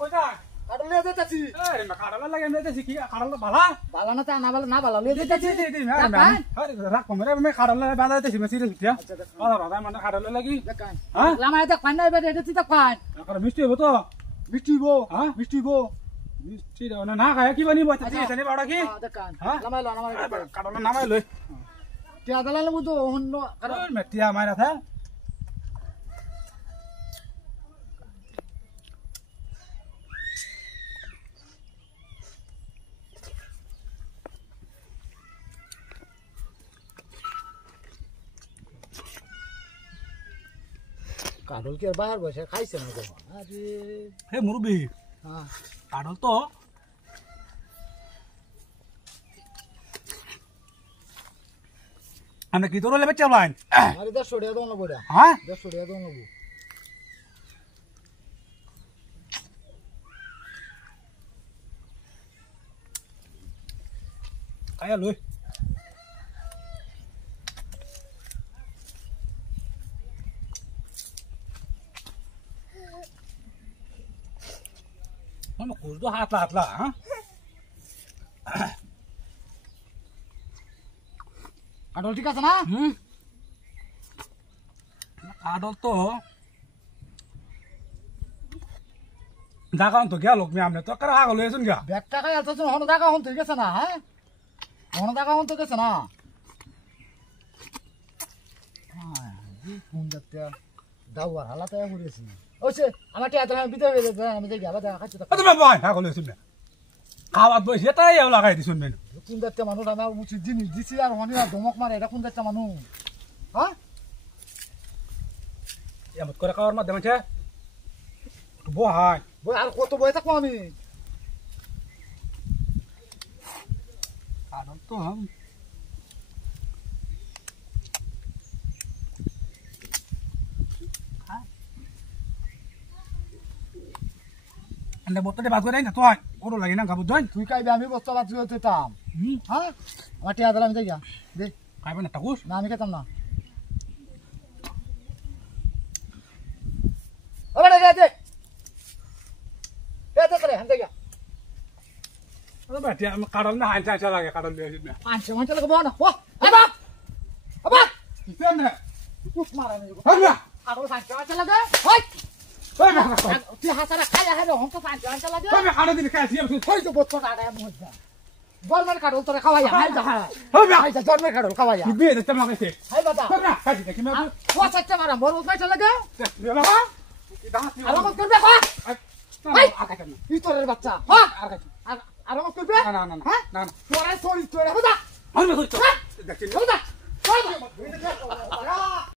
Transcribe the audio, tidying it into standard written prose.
কই যা কাটল নিয়ে যাইতাছি এই মা কাড়ালা লাগে এমনি দেখি কি কাড়ালা ভালা ভালো না তা না ভালো না ভালো নিয়ে যাইতাছি দি আরে রাখ কমরে আমি কাড়ালা বাঁধা দিতেছি মেসি রে দিয়া আরে রাধা মানে কাড়ালা লাগি দেখান হ্যাঁ লামাই দেখ পান নাই বেটা এটা চিতা পান আরে মিষ্টি হবো তো মিষ্টি বো হ্যাঁ মিষ্টি বো মিষ্টি দাও না না খায় কি বানিব আচ্ছা জানি বাড়া কি দেখান হ্যাঁ লামাই কাড়ালা নামাই লই টিয়া দালা লাগু তো অন্য আরে মেটিয়া মাইরা থা কাটল কি আর বাহার বসে খাইছে না গো আরে হে মুরবি হ্যাঁ কাড়ল তো আমরা কি তোর লেবে চালাইন আরে 100 টাকা দাও না বড়া হ্যাঁ 100 টাকা দাও না গো খায়া লই Nó cùi nó hạt lạt là hả? কাটল ঠিক আছে না কাটল তো জাগান তো গেল আমি আমনে তো কারা আগল হয়েছেন গা ব্যাগ টাকা এত হন টাকা হন তো গেছে না হ্যাঁ হন টাকা হন তো গেছে না কোন দেখতে দাওয়ার হালাতে করেছি ওছে আমার টিয়া দাও বিতে হয়ে যাবে আমি যাই গাবা দেখা খাচ্ছি তুমি ভাই আগল হয়েছেন না খাওয়া বই সেটাই এও লাগাই দিছুন মেনু কোন দেখতে মানুষ আমার উচিত জিনিস দিছি আর হনি আর ধমক মারে এটা কোন দেখতে মানুষ হ্যাঁ এমত করে খাওয়ার মাধ্যমে আছে বহাই বই আর কত বই থাকবো আমি কাটল তো Anda botol dia bagus dah ni, tuan. Orang lagi nak kabut tuan. তুই খাইবে আমি বস্তা বাদ দিতাম হ্যাঁ আমার টিয়া দিলাম যাই গা দে Kau mana takus? না আমি খেতাম না ওরে দে দে দে দে করে হান দে গা Ada berarti kadal na hancur lagi kadal dia ni. পাঁচশো মাঞ্চা লাগে বনা ও আবা আবা Kita ni. পুষ মারা নি Ada. আর পাঁচশো মাঞ্চা লাগে ওই Hei, hei, তুই হাসারা খাইয়া খাইবে হংক পাঁচশো মাঞ্চা লাগে hei, kada ni kasi siapa tu? ওই তো বচ্চা কাটা মজা জন্মের কাটল তোরে খাওয়াইয়া হাই যা হাই Hei, যা জন্মের কাটল খাওয়াইয়া ibu dah cuma kasi. হাই বাবা Hei, kasi dah kima tu. ও সাচ্চা মারা বড় পাঁচশো লাগে Dia apa? Kita hati. আরাম করবে কো Hei, akan ni. ইতরের বাচ্চা হ্যাঁ Akan. আরাম করবে Na na na. হ্যাঁ Na na. তোরা সরি তোরা হদা Hei, betul tu. Dah kini. হদা